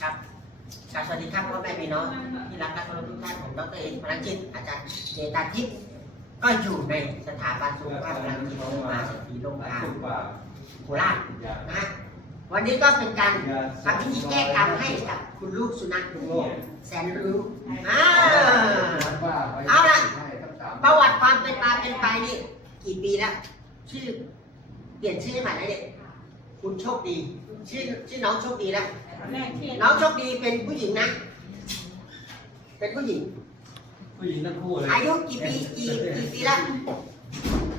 ครับครับสวัสดีครับพ่อแม่พี่น้องที่รักและเคารพทุกท่านผมดรเอกพลังจิตอาจารย์เจตาทิพย์ก็อยู่ในสถาบันสุขภาพพลังจิตมหาเศรษฐีโรงพยาบาลถูกกว่าโคราชนะวันนี้ก็เป็นการยาทำพิธีแก้กรรมให้กับคุณลูกสุนัขแสนรู้อ่าเอาละประวัติความเป็นมาเป็นไปนี่กี่ปีแล้วชื่อเปลี่ยนชื่อใหม่แล้วเนี่ยคุณโชคดี ชื่อชื่อน้องโชคดีแล้ว น้องโชคดีเป็นผู้หญิงนะ เป็นผู้หญิง ผู้หญิงทั้งคู่เลยอายุกี่ปีกี่กี่ปีแล้ว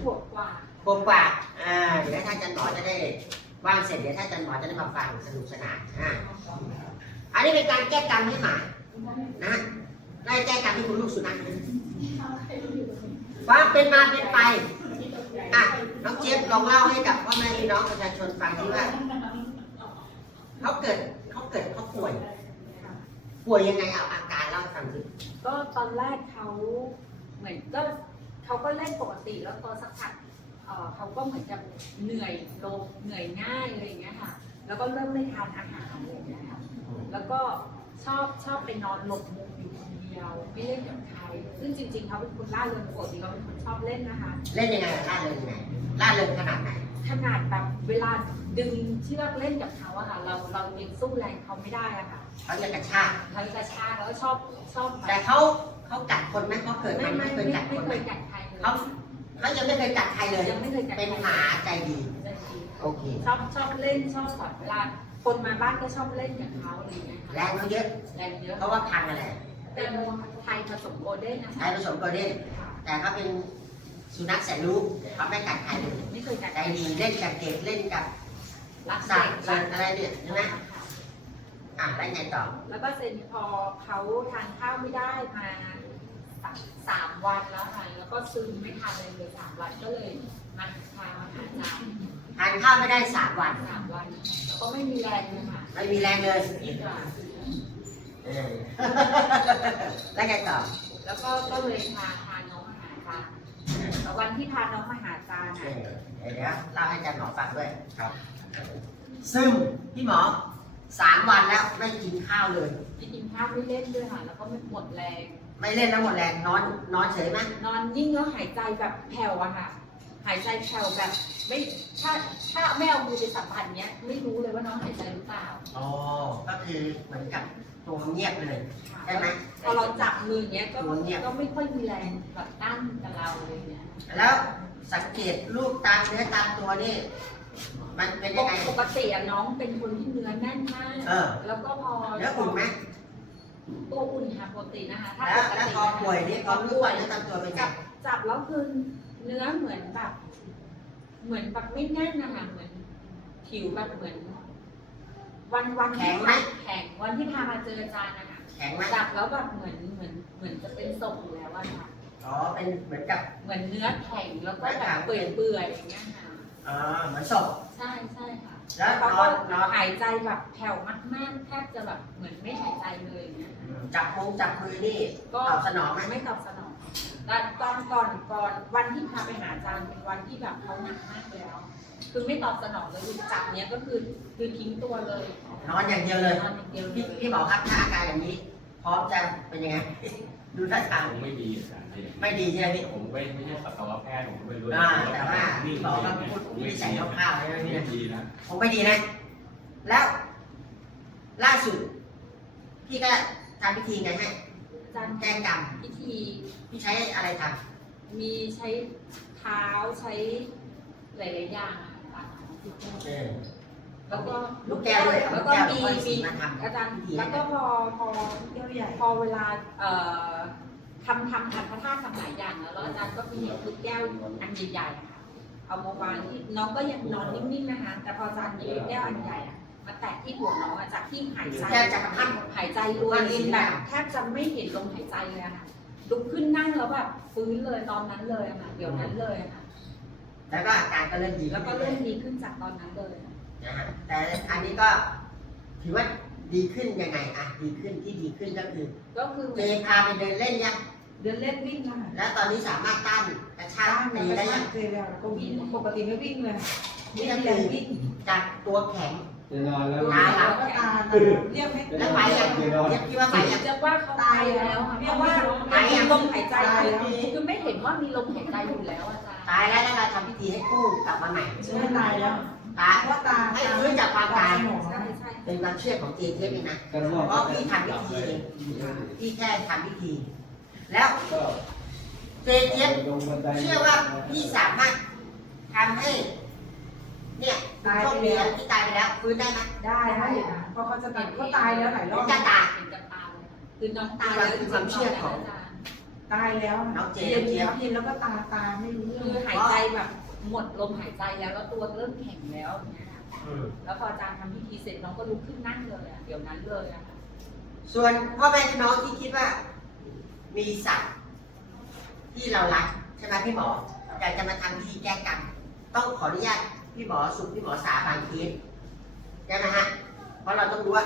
ขวบกว่าขวบกว่าอ่าเดี๋ยวท่านอาจารย์หมอจะได้ว่างเสร็จเดี๋ยวท่านอาจารย์หมอจะได้มาฟังสนุกสนานอ่าอันนี้เป็นการแก้กรรมให้หมานะไล่แก้กรรมให้คุณลูกสุนัขความเป็นมาเป็นไปอะน้องเจี๊ยบลองเล่าให้กับพ่อแม่พี่น้องประชาชนฟังที่ว่าเขาเกิดเขาเกิดเขาป่วย ป่วยยังไงเอาอาการเล่าให้ฟังสิก็ตอนแรกเขาเหมือนก็เขาก็เล่นปกติแล้วพอสักพักเอ่อเขาก็เหมือนกับเหนื่อยลงเหนื่อยง่ายอะไรอย่างเงี้ยค่ะ แล้วก็เริ่มไม่ทานอาหารอะไรอย่างเงี้ยค่ะแล้วก็ชอบชอบไปนอนหลบมุมอยู่คนเดียวไม่เล่นกับใครซึ่งจริง ๆเขาเป็นคนล่าเริงปกติเขาเป็นคนชอบเล่นนะคะ เล่นยังไงล่าเริงยังไงล่าเริงขนาดไหนขนาดแบบเวลา ดึงเชือกเล่นกับเขาอะค่ะ เราเรายังสู้แรงเขาไม่ได้อะค่ะเขาจะกระชากเขากระชากแล้วก็ชอบชอบแบบแต่เขาเขากัดคนไหมเขาเกิดไม่มันไม่ไม่เคไม่ยกัดคไม่นเคไหมยกัดใครเลยเขาเขายังไม่เคยกัดใครเลยยังไม่เคยกัดใครเป็นหมาใจดีใจดีโอเคชอบชอบเล่นชอบสอนเวลาคนมาบ้านก็ชอบเล่นกับเขาอะไรอย่างเงี้ยแรค่ะงเขาเยอะแรงเยอะเพราะว่าพันธุ์อะไรเป็นไทยผสมโกลเด้นนะไทคะยผสมโกลเด้นแต่เขาเป็นสุนัขแสนรู้เขาไม่กัดใครเลยไม่เคยกัดใจดีเล่นกับเด็กเล่นกับ รักสัสัตตว์ว์สัตว์อะไรเนี่ยใช่ไหมค่ะอะแล้วไงต่อแล้วก็เซนพอเขาทานข้าวไม่ได้มาสามสามวันแล้วค่ะแล้วก็ซึมไม่ทานเลยเลยสามวันก็เลยมาพามาหาอาจารย์ทานข้าวไม่ได้สามวัน สามวันแล้วก็ไม่มีแรงเลยค่ะไม่มีแรงเลยอีกอะเออ แล้วไงต่อแล้วก็ก็เลยพาพาน้องมาหาอาจารย์แต่วันที่พาน้องมาหาอาจารย์เออะ อ เดี๋ยวเล่าให้อาจารย์หมอฟังด้วยครับ ซึ่งพี่หมอสามวันแล้วไม่กินข้าวเลย ไม่กินข้าวไม่เล่นด้วยค่ะ แล้วก็ไม่หมดแรง ไม่เล่นแล้วหมดแรงนอนนอนเฉยไหมนอนนิ่งแล้วหายใจแบบแผ่วอะค่ะ หายใจแผ่วแบบ ไม่ถ้าถ้าไม่เอามือไปสัมผัสเนี้ย ไม่รู้เลยว่าน้องหายใจหรือเปล่าอ๋อก็คือเหมือนกับตัวเงียบเลยค่ะใช่ไหมพอเราจับมืออย่างเงี้ยก็ตัวเงียบก็ไม่ค่อยมีแรงแบบต้านกับเราเลยเนี่ยแล้ว สังเกตรูปตามเนื้อตามตัวนี่ มันเป็นยังไง ปกติอะน้องเป็นคนที่เนื้อแน่นมาก เออ แล้วก็พอเนื้ออุ่นไหมตัวอุ่นค่ะปกตินะคะถ้าแล้วปกแล้วติพอป่วยนี่พอรู้ว่าเนื้อตามตัวเป็นไงจับจับแล้วคือเนื้อเหมือนแบบ เหมือนแบบไม่แน่นนะคะเหมือน ผิวแบบเหมือน วันวันที่พาแข็งวันที่พามาเจออาจารย์นะคะแข็งไหมจับแล้วแบบเหมือนเหมือนเหมือนจะเป็นศพอยู่แล้วอะค่ะ อ๋อ เป็นเหมือนกับ เหมือนเนื้อแข็งแล้วก็แบบเปื่อยเปื่อยๆอย่างเงี้ยค่ะอ๋อเหมือนศพใช่ใช่ค่ะแล้วเขานก็อนนอนหายใจแบบแผ่วมากๆแทบจะแบบเหมือนไม่หายใจเลยอย่างเงี้ยค่ะจับมงจับมือนี่ก็ ตอบสนองไหมไม่ตอบสนองแต่ตอนก่อนก่อนวันที่พาไปหาอาจารย์เป็นวันที่แบบเขาหนักมากแล้ว คือไม่ตอบสนองเลยคือจับเนี้ยก็คือคือทิ้งตัวเลยนอนอย่างเดียวเลย นอนอย่างเดียวเลพี่ยพี่บอกครับถ้าอาการอย่างนี้ พร้อมจะเป็นยังไง ดูท่าทางผมไม่ดีอาจารย์ไม่ดีใช่ไหมพี่ผมไม่ไม่ใช่สัตวแพทย์ผมไม่รู้อ่าแต่ว่าพี่บอกว่าพูดวิสัยคร่าวๆใช่ไหมพี่ไม่ดีนะผมไม่ดีนะ แล้ว ล่าสุด พี่ก็ทำพิธีไงให้อาจารย์แก้กรรมพิธี พี่ใช้อะไรทมีใช้เท้าใช้หลายๆอย่างอะค่ะำเออ แล้วก็ลูกแก้วด้วยแล้วก็ลูมีก้วมีมาทำอาจารย์พิธีแล้วก็พอพอเที่ยวใหญ่พอเวลาเอ่อทำทำขันพระธาตุทำหลายอย่างแล้วแล้วอาจารย์ก็มีลูกแก้วอันใหญ่ๆอะค่ะเอามาวางที่น้องก็ยังนอนนิ่งๆนะคะ แต่พออาจารย์มีลูกแก้วอันใหญ่อะมาแตะที่หัวน้องอะจากที่หายใจแก้วจักรพรรดิหายใจรวยรินแบบแทบจะไม่เห็นลมหายใจเลยอะค่ะลุกขึ้นนั่งแล้วแบบฟื้นเลยตอนนั้นเลยอะค่ะเดี๋ยวนั้นเลยอะค่ะแล้วก็อาการก็เริ่มดีแล้วก็ขึ้นเริ่มดีขึ้นจากตอนนั้นเลย นะฮะแต่อันนี้ก็ถือว่าดีขึ้นยังไงอะดีขึ้นที่ดีขึ้นก็คือก็คือเหเจมือนพาไปเดินเล่นยังเดินเล่นวิ่งนะคะแล้วตอนนี้สามารถต้านกระชากตั้งตีแต่ได้ก็ยังเคยแล้วก็วิ่งปกติไม่วิ่งเลยนี่วิ่งก็แรคืงอวิ่งจากตัวแข็งจะนอนแล้วตายแล้วก็ตาเรียกให้แล้วไปยังเรียกคิดว่าไปยังเรียกว่าเขาตายแล้วค่ะเรียกว่าไม่มีลมหายใจตายแล้วคือไม่เห็นว่ามีลมหายใจอยู่แล้วอาจารย์ตายแล้วแล้วเราทำพิธีให้กู้กลับมาใหม่เชื่อตายแล้ว ตายว่าตาให้ฟื้นจากความตายใช่ใช่เป็นความเชื่อของเจเทปเองนะกระรอกเพราะพี่ทำพิธีเองพี่แค่ทำพิธี แล้วก็เจเทปลงบันไดเชื่อว่าพี่สามารถทำให้เนี่ยโชคดีอะที่ตายไปแล้วฟื้นได้ไหมได้ไหมพอเขาจะตายเขาตายแล้วหลายรอบจะตายเป็นกับตาเลยค่ะคือน้องตายแล้วจริงๆตอนนั้นอาจารย์ตายแล้วน้องเจเย็นเจี๊ยบเย็นแล้วก็ตาตาไม่รู้เรื่คือองหายใจแบบ หมดลมหายใจแล้วแล้วตัวเริ่มแข็งแล้วอย่างเงี้ยค่ะแล้วพออาจารย์ทำพิธีเสร็จน้องก็ลุกขึ้นนั่งเลยอะเดี๋ยวนั้นเลยอะค่ะส่วนพ่อแม่พี่น้องที่คิดว่า มีสัตว์ที่เรารักใช่ไหมพี่หมออยากจะมาทำพิธีแก้กรรมต้องขออนุญาตพี่หมอสุขพี่หมอสาบางทีใช่ไหมฮะเพราะเราต้องรู้ว่า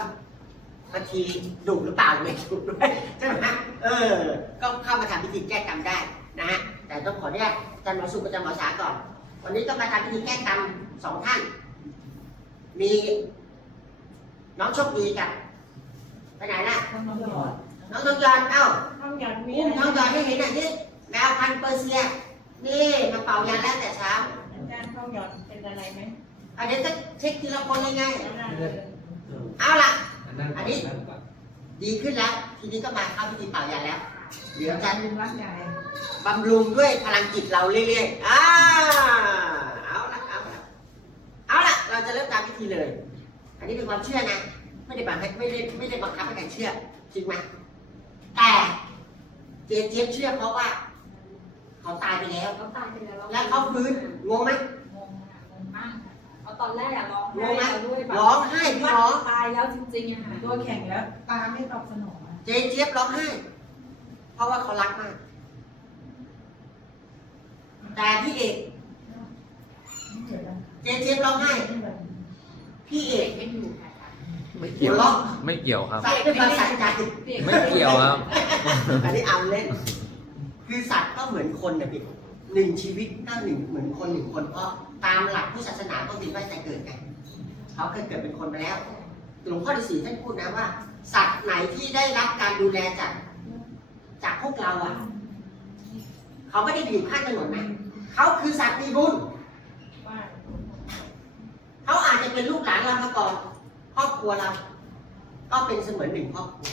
บางทีดุหรือเปล่าไม่ดุด้วยใช่ไหมฮะเออ ก็เข้ามาทำพิธีแก้กรรมได้นะฮะแต่ต้องขออนุญาตอาจารย์หมอสุขกับอาจารย์หมอสาก่อน วันนี้ก็มาทำพิธีแก้กรรมสองท่าน มีน้องโชคดีกับไปไหนล่ะต้องนอนน้องทองยอนเอ้าต้องหยัดมีอุ้มทองยอนให้เห็นหน่อยนี่แมวพันธุ์เปอร์เซีย นี่มาเป่ายาแล้วแต่เช้าอาจารย์ต้องหยัดเป็นอะไรไหมอันนี้จะเช็คทีละคนเลยไงเออเอาล่ะนั่งก่อนนั่งก่อนดีขึ้นแล้ว ทีนี้ก็มาเข้าพิธีเป่ายาแล้ว เดี๋ยวอาจะจารย์เป็นรักใหญ่ บำรุงด้วยพลังจิตเราเรื่อยๆ อ่า เอาละเอาละเอาละเราจะเริ่มตามพิธีเลย อันนี้เป็นความเชื่อนะ ไม่ได้บังคับไม่ได้ไม่ได้บังคับให้ใครเชื่อ จริงไหมแต่เจเจี๊ยบเชื่อเพราะว่า เขาตายไปแล้ว เขาตายไปแล้วแล้วเขาฟื้นงงไหมงงค่ะงงมากค่ะเพราะตอนแรกอะร้องงไห้งไหมแล้วด้วยแบบร้องไห้พี่ร้อง ตายแล้วจริงๆอะค่ะตัวแข็งแล้วตาไม่ตอบสนองเจเจี๊ยบร้องไห้ เพราะว่าเขารักมาก แต่พี่เอกเจเจี๊ยบร้องไห้พี่เอเด็กกไม่อยู่ค่ะไม่เกี่ยวหัวเราะไม่เกี่ยวครับใส่เป็นภาษาใจเด็กไม่เกี่ยวครับ อันนี้เอาเล่น คือสัตว์ก็เหมือนคนนะพี่หนึ่งชีวิตก็หนึ่งเหมือนคนหนึ่งคนเพราะตามหลักพุทธศาสนาก็มีไว้แต่เกิดไงเขาเคยเกิดเป็นคนมาแล้วหลวงพ่อฤาษีท่านพูดนะว่า สัตว์ไหนที่ได้รับการดูแลจาก จากพวกเราอะ เขาไม่ได้อยู่ข้างถนนนะเขาคือสัตว์มีบุญเขาอาจจะเป็นลูกหลานเรามาก่อนครอบครัวเรา ก็เป็นเสมือนหนึ่งครอบครัว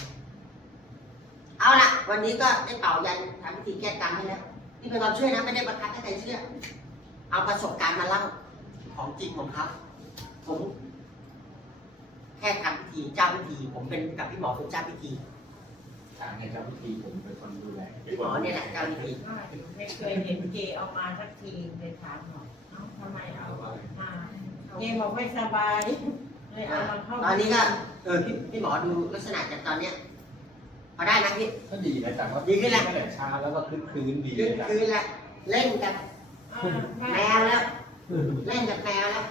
เอาละวันนี้ก็ได้เป่ายันทำพิธีแก้กรรมให้แล้วนี่เป็นความเชื่อนะไม่ได้บังคับให้ใครเชื่อ เอาประสบการณ์มาเล่าของจริงของเขาผมแค่ทำพิธีเจ้าพิธี ผมเป็นกับพี่หมอเป็นเจ้าพิธี ทางในเจ้าพิธีผมเป็นคนดูแลพี่หมอเนี่ยแหละเจ้าพิธีไม่เคยเห็นเจเอามาสักทีเลยถามหน่อยเอ้าทำไมเอามาเจบอกไม่สบายเลยเอามาเข้าตอนนี้ก็เออพี่พี่หมอดูลักษณะจากตอนเนี้ยพอได้นะพี่ก็ดีนะแต่ว่าดีขึ้นแล้วตั้งแต่เช้าแล้วก็คืนคืนดีคืเลนยนะคืนละเล่นกับอ่าไม่แมวแล้ว เล่นกับแมวแล้ว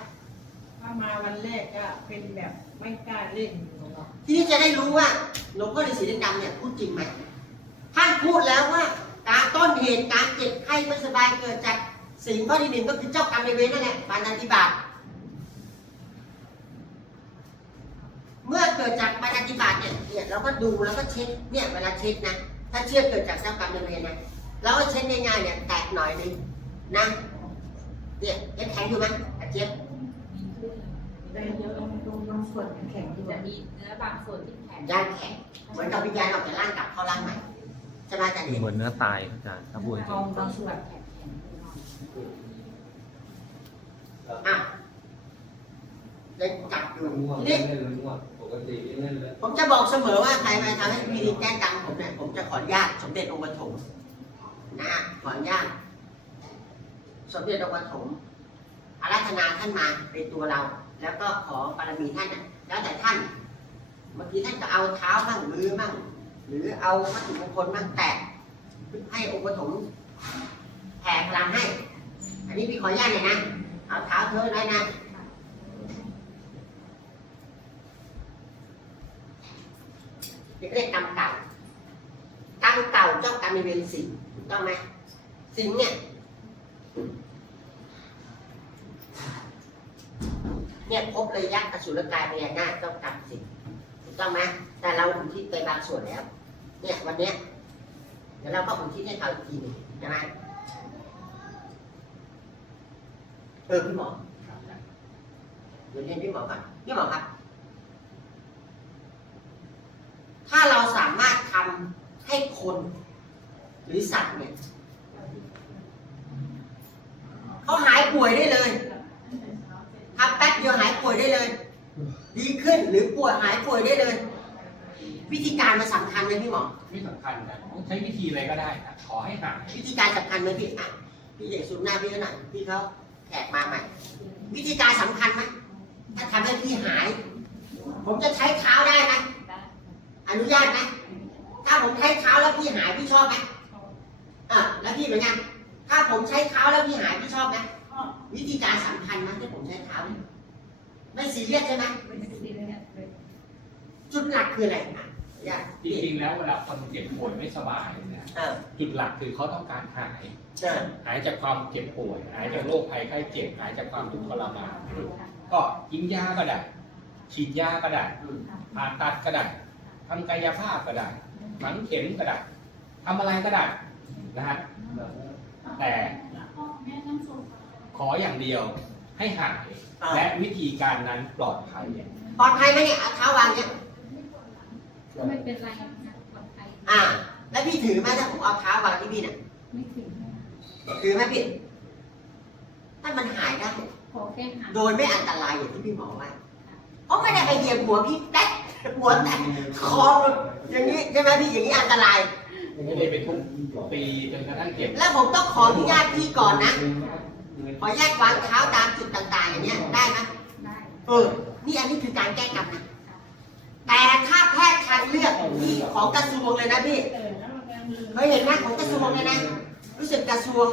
ถ้ามาวันแรกก็เป็นแบบ ไม่กล้าเล่นหรอกทีนี้จะได้รู้ว่าหลวงพ่อฤาษีลิงดำเนี่ยพูดจริงไหมท่านพูดแล้วว่า การต้นเหตุการเจ็บไข้ไม่สบายเกิดจากสิ่งข้อที่หนึ่งก็คือเจ้ากรรมในายเวรนั่นแหละปานาติบาตเมื่อเกิดจากปานาติบาตเนี่ยเนี่ยเราก็ดูแล้วก็เช็คเนี่ยเวลาเช็คนะถ้าเชื่อเกิดจากเจ้ากรรมในายเวรนะเราก็เช็คง่ายๆเนี่ยแตะหน่อยหนึงนะเนี่ยเย็บแข็งอยู่ไหมอาเจี๊ยบมีขึ้นแต่เดี๋ยวตรงตรงตรง ส่วนแข็งที่แบจะบมีเนื้อบางส่วนที่แข็งย่างแข็งเหมือนกับวิญญาณออกจากร่างกลับเข้าร่างใหม่ใช่ไหมอาจารย์เอกเหมือนเนื้อตายอาจารย์ถ้าพูดจริงบางบางส่วนแข็งแข็งอะเล่นจับอยู่ง่วงทีเล่นี้นเลยง่วงปกติเล่นเลยผมจะบอกเสมอว่าใครมาทำให้พิธีแก้กรรมผมเนี่ยผมจะขออนุญาตสมเด็จองค์ปฐมนะฮะขออนุญาตสมเด็จองค์ปฐมอาราธนาท่านมาเป็นตัวเรา แล้วก็ขอบารมีท่านนะแล้วแต่ท่านบางทีท่านก็เอาเท้าบ้างมือบ้างหรือเอาวัตถุมงคลบ้างแตะให้องค์ปฐมแผ่พลังให้ อันนี้พี่ขออนุญาตเลยนะ เอาเท้าเธอเลยนะเรียกกรรมเก่ากรรมเก่าเจ้ากรรมในายเวรสิงถูกต้องไหมสิงเนี่ย เนี่ยพบเลยยักษ์อสุรกายพญานาคต้องกรรมสิทธิ์ถูกต้องไหมแต่เราอุทิศไปบางส่วนแล้ว เนี่ยวันเนี้ยเดี๋ยวเราก็อุทิศให้เขาอีกทีหนึงใช่ไหมเออพี่หมอเดี๋ยวเรียนพี่หมอก่อนพี่หมอครับ ถ้าเราสามารถทำให้คนหรือสัตว์เนี่ยเขาหายป่วยได้เลย ทำแป๊บเดียวหายป่วยได้เลย ดีขึ้นหรือป่วยหายป่วยได้เลย วิธีการมันสำคัญไหมพี่หมอ ไม่สำคัญนะต้องใช้วิธีอะไรก็ได้นะขอให้หายวิธีการสำคัญไหมพี่อะพี่เด็กสูงหน้าพี่เขาหน่อยพี่เขาแขกมาใหม่ วิธีการสำคัญไหมถ้าทำให้พี่หาย ผมจะใช้เท้าได้ไหมอนุญาตไหมถ้าผมใช้เท้าแล้วพี่หายพี่ชอบไหมอะแล้วพี่เป็นไงถ้าผมใช้เท้าแล้วพี่หายพี่ชอบไหม วิธีการสำคัญไหมที่ผมใช้เท้าเนี่ยไม่ซีเรียสใช่ไหมจุดหลักคืออะไรอะญาติจริงๆแล้วเวลาคนเจ็บป่วยไม่สบายเนี่ยเออจุดหลักคือเขาต้องการหาย เออหายจากความเจ็บป่วย หายจากโรคภัยไข้เจ็บ หายจากความทุกข์ทรมาน ก็กินยาก็ได้ ฉีดยาก็ได้อืมผ่าตัดก็ได้ทำกายภาพก็ได้ฝังเข็มก็ได้ทำอะไรก็ได้นะฮะแต่ ขออย่างเดียวให้หายอ่า และวิธีการนั้นปลอดภัยปลอดภัยไหมเนี่ยเอาเท้าวางเนี่ยก็ไม่เป็นไรนะปลอดภัยอ่า แล้วพี่ถือไหมถ้าผมเอาเท้าวางที่พี่เนี่ยไม่ถึงถือไหมพี่ถ้ามันหายได้ ขอแค่หาโดยไม่อันตรายอย่างที่พี่หมอว่าเพราะไม่ได้ไปเหยียบหัวพี่แตกหัวแตกคอหลุดอย่างนี้ใช่ไหมพี่อย่างนี้อันตราย ไม่ได้เป็นทุกปีจนกระทั่งเจ็บแล้วผมต้องขออนุญาตพี่ก่อนนะ ขออนุญาตวางเท้าตามจุดต่างๆ อย่างเงี้ยได้ไหมได้เออ นี่อันนี้คือการแก้กรรมนะแต่ถ้าแพทย์ทางเลือกที่ของกระทรวงเลยนะพี่เออแล้วมันยังมีเคยเห็นไหมของกระทรวงเลยนะ รู้สึกกระทรวง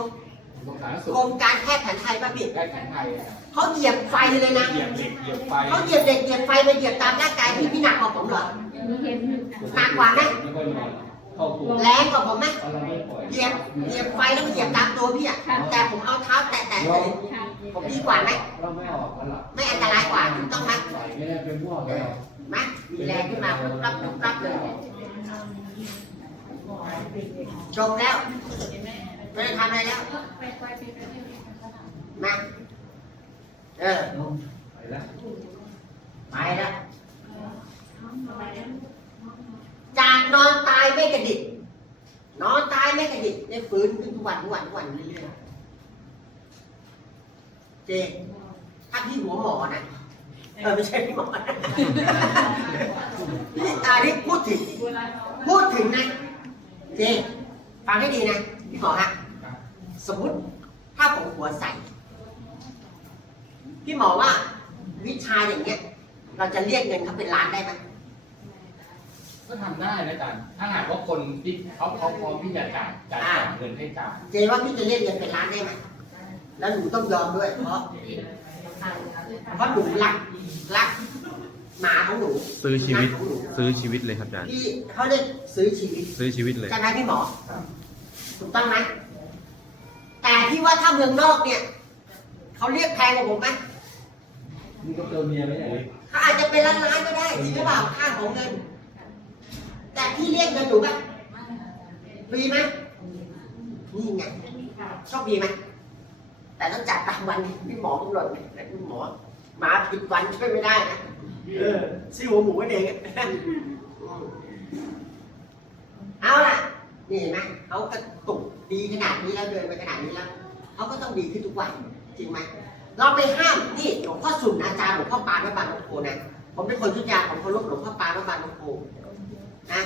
สาธารณสุขกรมการแพทย์แผนไทยป่ะพี่ได้แผนไทยนะครับเขาเหยียบไฟเลยนะเหยียบเหล็กเหยียบไฟเขาเหยียบเด็กเหยียบไฟไปเหยียบตามร่างกายพี่พี่หนักกว่าผมเหรอมีเห็นอยู่ค่ะหนักกว่าไหมเข้าตัว แรงกว่าผมไหมเอาเราไม่ปล่อยเหยียบเหยียบไฟแล้วก็เหยียบตามตัวพี่อะแต่ผมเอาเท้าแตะๆเลยค่ะดีกว่าไหมเราไม่ออกกันหรอกไม่อันตรายกว่าถูกต้องไหมปล่อยไม่ได้เป็นพวกเราไหมมีแรงขึ้นมาปุ๊บรับปุ๊บรับเลยจบแล้วไม่ได้ทำอะไรแล้วไปไปไปไปไปมาเออไปแล้วไปแล้ว จากนอนตายไม่กระดิกนอนตายไม่กระดิกได้ฟื้นขึ้นทุกวันทุกวันทุกวันเรื่อยๆเจถ้าพี่หัวหมอนะเออไม่ใช่พี่หมอนะพี่อันนี้พูดถึง พูดถึงนะเจฟังให้ดีนะพี่หมอฮะสมมติถ้าผมหัวใสพี่หมอว่าวิชาอย่างเงี้ย เราจะเรียกเงินเขาเป็นล้านได้ไหม ก็ทำได้นะอาจารย์ถ้าหากว่าคนที่เขาเขาพร้อมที่จะจ่ายจ่ายจ่ายเงินให้จ่ายเจว่าพี่จะเรียกเงินเป็นล้านได้ไหมแล้วหนูต้องยอมด้วย เพราะเพราะหนูรักรักหมาของหนูซื้อชีวิตสุนัขของหนูซื้อชีวิตเลยครับอาจารย์พี่เขาเรียกซื้อชีวิต ซื้อชีวิตเลย ใช่ไหมพี่หมอ ถูกต้องไหมแต่พี่ว่าถ้าเมืองนอกเนี่ย เขาเรียกแพงกว่าผมไหมนี่ก็เติมเมียไม่ได้เขาอาจจะเป็นล้านล้านๆก็ได้จริงหรือเปล่าค่าของเงิน แต่พี่เรียกเงินหนูไหมฟรีไหมนี่ไงโชคดีไหมแต่ต้องจัดตามวันพี่หมอกำหนดแต่พี่หมอหมาผิดวันช่วยไม่ได้นะเออซื้อหัวหมูกันเองเอาล่ะนี่เห็นไหมเขากระตุกดีขนาดนี้แล้วเดินไปขนาดนี้แล้วเขาก็ต้องดีขึ้นทุกวันจริงไหมเราไปห้ามนี่หลวงพ่อสุนอาจารย์หลวงพ่อปานวัดบางนกโพนะผมเป็นคนทุกอย่างผมเคารพหลวงพ่อปานวัดบางนกโพ นะ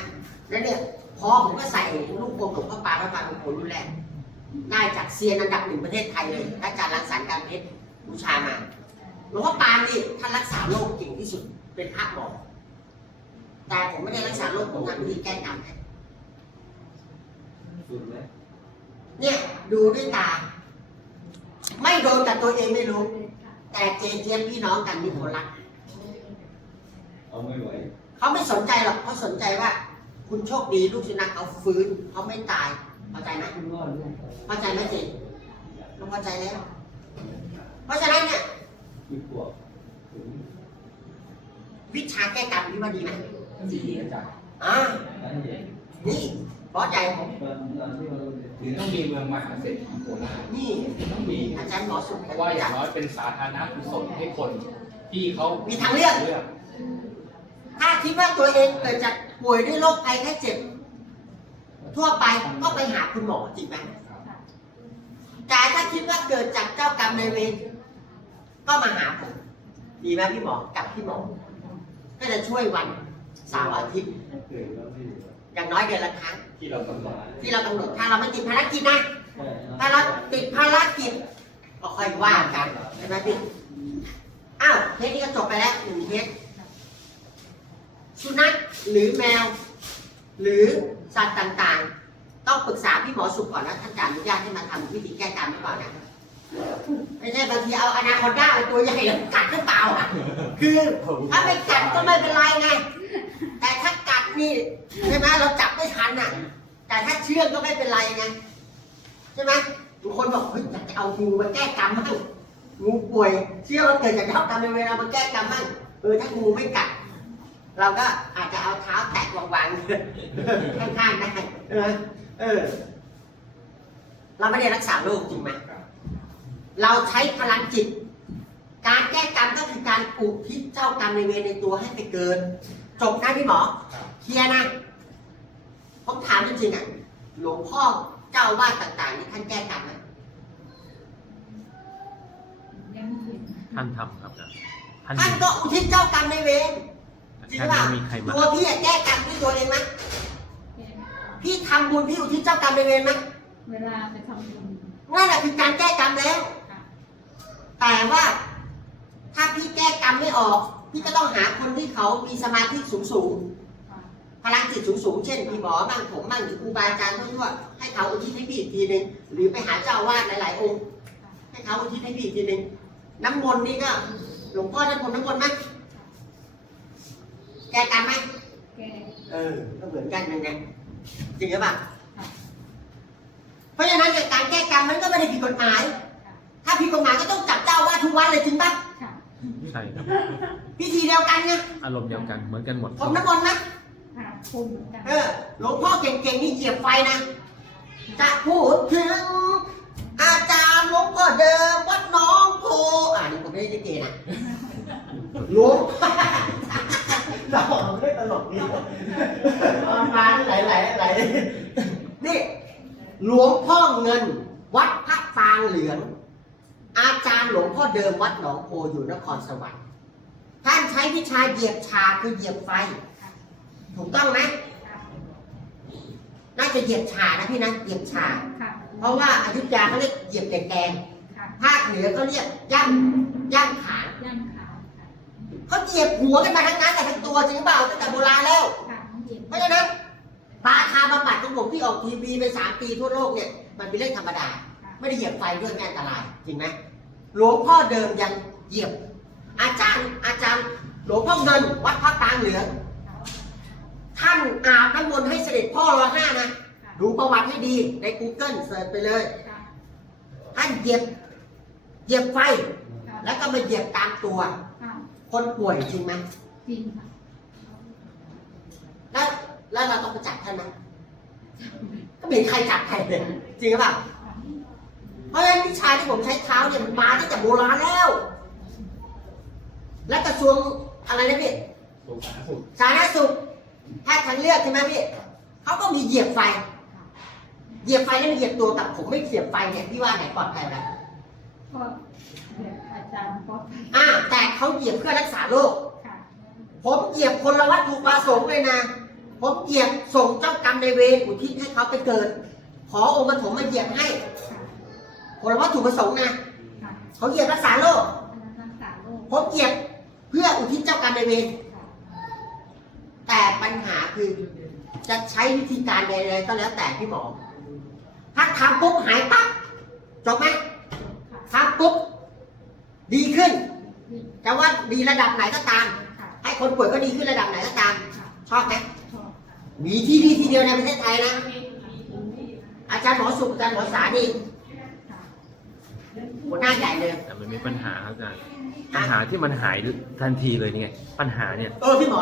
แล้วเนี่ยพอผมก็ใส่ลูกโป่งหลวงพ่อปานวัดบางนกโพรุ่นแรกได้จากเซียนอันดับหนึ่งประเทศไทยเลยอาจารย์รังสรรค์การเพชรบูชามาหลวงพ่อปานนี่ท่านรักษาโรคเก่งที่สุดเป็นพระหมอแต่ผมไม่ได้รักษาโรคผมทำวิธีแก้กรรมให้สุดไหมเนี่ยดูด้วยตา ไม่โดนกับตัวเองไม่รู้ แต่เจเจี๊ยบพี่น้องกันนี่คนรัก เอาไม่ไหว เขาไม่สนใจหรอกเขาสนใจว่า คุณโชคดีลูกสุนัขเขาฟื้นเขาไม่ตายเข้าใจไหมคุณรอดลูกเข้าใจไหมเจเราเข้าใจแล้วเพราะฉะนั้นเนี่ยกี่ขวบถึงวิชาแก้กรรมที่ว่าดีไหมดีอาจารย์อ่านี่บอสใหญ่ผมถึงต้องมีเมืองมหาเศรษฐีโคราชนี่ต้องมีอาจารย์หมอสุขเพราะว่าอย่างน้อยเป็นสาธารณกุศลให้คน ที่เขามีทางเลือกเลือก ถ้าคิดว่าตัวเองเกิดจากป่วยด้วยโรคภัยแค่เจ็บ ทั่วไปก็ไปหาคุณหมอจริงไหมแต่ถ้าคิดว่าเกิดจากเจ้ากรรมนายเวรก็มาหาผมดีไหมพี่หมอกับพี่หมอ ก็จะช่วยวันเสาร์อาทิตย์อย่างน้อยเดือนละครั้ง ที่เรากำหนดที่เรากำหนดถ้าเราไม่ติดภารกิจนะถ้าเราติดภารกิจก็ค่อยว่ากันใช่ไหมพี่อ้าวเทสนี้ก็จบไปแล้วหนึ่งเทสสุนัข หรือแมว หรือสัตว์ต่างๆ ต้องปรึกษาพี่หมอสุขก่อนนะท่านจะอนุญาตให้มาทำวิธีแก้กรรมหรือเปล่านะไม่ใช่บางทีเอาอนาคอนด้าตัวใหญ่กัดหรือเปล่าอะคือถ้าไม่กัดก็ไม่เป็นไรไงแต่ถ้ากัดนี่ใช่ไหมเราจับไม่ทันอะ แต่ถ้าเชื่องก็ไม่เป็นไรไงใช่ไหมบางคนบอกเฮ้ยอยากจะเอางูมาแก้กรรมมั่งงูป่วยเชื่อว่าเกิดจากเจ้ากรรมในเวลามาแก้กรรมมั่งเออถ้างูไม่กัด เราก็อาจจะเอาเท้าแตะวางๆข้างๆได้เออเออ เราไม่ได้รักษาโรคจริงไหมเราใช้พลังจิต การแก้กรรมก็คือการอุทิศเจ้ากรรมในเวรในตัวให้ไปเกิด จบนะพี่หมอเคลียร์นะผมถามจริงๆอะหลวงพ่อเจ้าอาวาดต่างๆนี่ท่านแก้กรรมไหมยังไม่เห็นท่านทำครับนะท่านท่านก็อุทิศเจ้ากรรมในเวร จริงหรือเปท่านล่าไม่มีใครมาตัวพี่อะแก้กรรมด้วยตัวเองไหมแก้พี่ทำบุญพี่อุทิศเจ้ากรรมในเวรไหมเวลาไปทำบุญนั่นแหละคือการแก้กรรมแล้วค่ะแต่ว่าถ้าพี่แก้กรรมไม่ออก พี่ก็ต้องหาคนที่เขามีสมาธิสูงสูงๆค่ะพลังจิตสูงสูงๆ เช่นพี่หมอบ้างผมบ้างหรือครูบาอาจารย์ทั่วๆให้เขาอุทิศให้พี่อีกทีหนึ่งหรือไปหาเจ้าอาวาดหลายๆองค์ ให้เขาอุทิศให้พี่อีกทีหนึ่งน้ำมนต์นี่ก็หลวงพ่อได้ผลน้ำมนต์ไหมแก้กันไหมแก้เออ ก็เหมือนกันยังไงจริงหรือเปล่าค่ะเพราะฉะนั้นการแก้กรรมมันก็ไม่ได้ผิดกฎหมายค่ะถ้าผิดกฎหมายก็ต้องจับเจ้าอาวาดทุกวันเลยจริงปะค่ะใช่ครับ พิธีเดียวกันไงอารมณ์เดียวกันเหมือนกันหมดผมน้ำมนต์นะค่ะภูมิเหมือนกันเออ หลวงพ่อเก่งๆนี่เหยียบไฟนะ จะพูดถึง อาจารย์หลวงพ่อเดิมวัดหน้องโพอ่านี่ผมไม่ได้ลิเกนะหลวง เราเล่นตลกดีออนมาไหลไหลไหลนี่หลวงพ่อเงิน วัดพระปางเหลือง อาจารย์หลวงพ่อเดิมวัดหนองโพอยู่นครสวรรค์ท่านใช้วิชาเหยียบชาคือเหยียบไฟ ถูกต้องไหมค่ะน่าจะเหยียบชานะพี่นะเหยียบชาค่ะเพราะว่าอยุธยาเขาเรียกเหยียบแกงค่ะๆภาคเหนือก็เรียกย่ำย่ำขางย่างขาวค่ะ เขาเหยียบหัวกันมาทั้งนั้นแต่ทั้งตัวจริงเปล่าตั้งแต่โบราณแล้ว ค่ะน้องเย็นเพราะฉะนั้นปลาคาบำบัดของผมที่ออกทีวีไปสามปีทั่วโลกเนี่ยมันเป็นเรื่องธรรมดา ไม่ได้เหยียบไฟด้วยไม่อันตรายจริงไหมหลวงพ่อเดิมยังเหยียบ อาจารย์อาจารย์หลวงพ่อเงินวัดพระปางเหลืองท่านอาบน้ำมนต์ให้เสด็จพ่อรอห้านะค่ะดูประวัติให้ดีใน Google เสิร์ชไปเลย ค่ะท่านเหยียบเหยียบไฟ ค่ะแล้วก็มาเหยียบตามตัว ค่ะคนป่วยจริงไหมจริงค่ะแล้วแล้วเราต้องไปจับท่านไหมก็ไม่เห็นใครจับใครเลยจริงหรือเปล่าเพราะฉะนั้นวิชาที่ผมใช้เท้าเนี่ยมันมาตั้งแต่โบราณแล้ว และกระทรวงอะไรนะพี่สุขสุขสาธารณสุขแพทย์ทางเลือกใช่ไหมพี่เขาก็มีเหยียบไฟ เหยียบไฟแล้วมันเหยียบตัวกับผมไม่เสียบไฟเนี่ยพี่ว่าไหนปลอดภัยนะก็เดี๋ยวอา จารย์ก็อ่าแต่เขาเหยียบเพื่อรักษาโรคค่ะผมเหยียบคนละวัตถุประสงค์เลยนะ ผมเหยียบส่งเจ้ากรรมในายเวรอุทิศให้เขาไปเกิด ขอองค์ปฐมมาเหยียบให้ค่ะคนละวัตถุประสงค์นะค่ะเขาเหยียบรักษาโรคอันนั้นรักษาโรคผมเหยียบเพื่ออุทิศเจ้ากรรมในายเวรค่ะแต่ปัญหาคือจะใช้วิธีการใดๆก็แล้วแต่พี่หมอ ถ้าทำปุ๊บหายปั๊บจบไหมค่ะทำปุ๊บ ดีขึ้นนี่จะว่าดีระดับไหนก็ตามค่ะให้คนป่วยก็ดีขึ้นระดับไหนก็ตามค่ะชอบไหมชอบค่ะมีที่นี่ที่เดียวในประเทศไทยนะ อาจารย์หมอสุขอาจารย์หมอสาดีค่ะหัวหน้าใหญ่เลย แต่มันมีปัญหาครับอาจารย์ ปัญหาที่มันหายทันทีเลยนี่ไง ปัญหาเนี่ย เออพี่หมอ